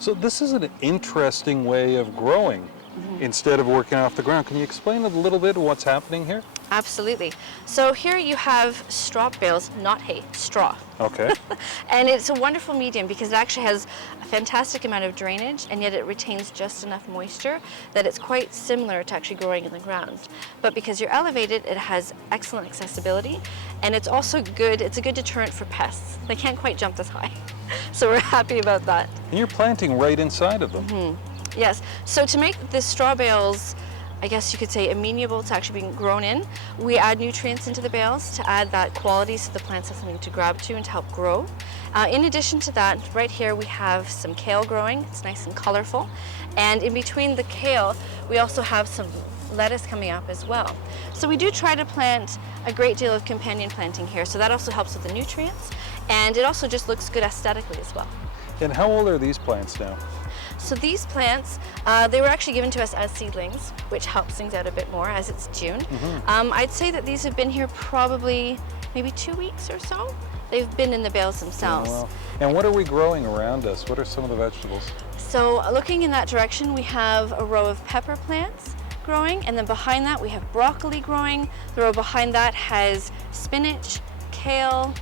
So this is an interesting way of growing instead of working off the ground. Can you explain a little bit of what's happening here? Absolutely. So here you have straw bales, not hay, straw. Okay. And it's a wonderful medium because it actually has a fantastic amount of drainage, and yet it retains just enough moisture that it's quite similar to actually growing in the ground. But because you're elevated, it has excellent accessibility, and it's also good, it's a good deterrent for pests. They can't quite jump this high. So we're happy about that. And you're planting right inside of them. Yes, so to make the straw bales, I guess you could say, amenable to actually being grown in, we add nutrients into the bales to add that quality so the plants have something to grab to and to help grow. In addition to that, right here we have some kale growing. It's nice and colorful. And in between the kale, we also have some lettuce coming up as well. So we do try to plant a great deal of companion planting here, so that also helps with the nutrients, and it also just looks good aesthetically as well. And how old are these plants now? So these plants, they were actually given to us as seedlings, which helps things out a bit more as it's June. I'd say that these have been here probably maybe 2 weeks or so. They've been in the bales themselves. Oh, wow. And what are we growing around us? What are some of the vegetables? So looking in that direction, we have a row of pepper plants growing, and then behind that we have broccoli growing. The row behind that has spinach, kale,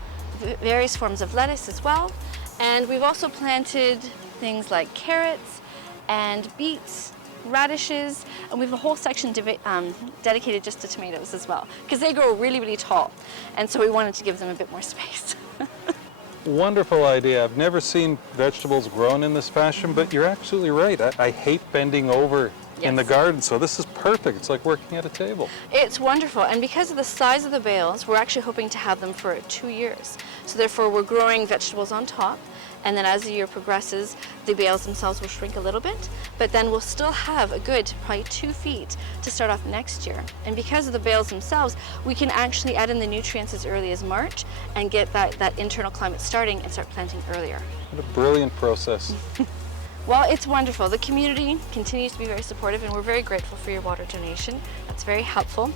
various forms of lettuce as well. And we've also planted things like carrots and beets, radishes, and we have a whole section dedicated just to tomatoes as well, because they grow really, really tall, and so we wanted to give them a bit more space. Wonderful idea. I've never seen vegetables grown in this fashion, but you're absolutely right. I hate bending over in the garden, so this is perfect. It's like working at a table. It's wonderful, and because of the size of the bales, we're actually hoping to have them for 2 years. So therefore we're growing vegetables on top, and then as the year progresses, the bales themselves will shrink a little bit, but then we'll still have a good probably 2 feet to start off next year. And because of the bales themselves, we can actually add in the nutrients as early as March and get that internal climate starting and start planting earlier. What a brilliant process. Well, it's wonderful. The community continues to be very supportive, and we're very grateful for your water donation. That's very helpful.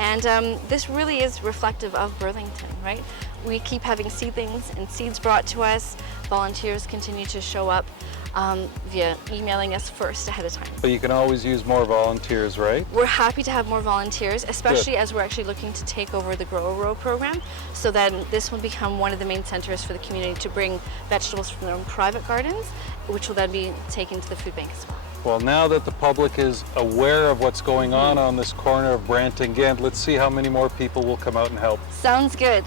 And this really is reflective of Burlington, right? We keep having seedlings and seeds brought to us. Volunteers continue to show up via emailing us first ahead of time. But you can always use more volunteers, right? We're happy to have more volunteers, especially as we're actually looking to take over the Grow a Row program. So then this will become one of the main centers for the community to bring vegetables from their own private gardens, which will then be taken to the food bank as well. Well, now that the public is aware of what's going on this corner of Brant and Ghent, let's see how many more people will come out and help. Sounds good.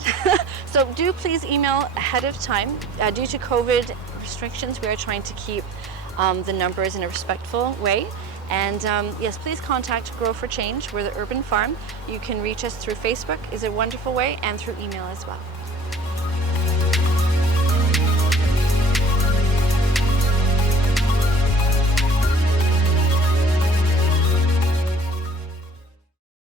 So do please email ahead of time. Due to COVID restrictions, we are trying to keep the numbers in a respectful way. And yes, please contact Grow for Change. We're the Urban Farm. You can reach us through Facebook, is a wonderful way, and through email as well.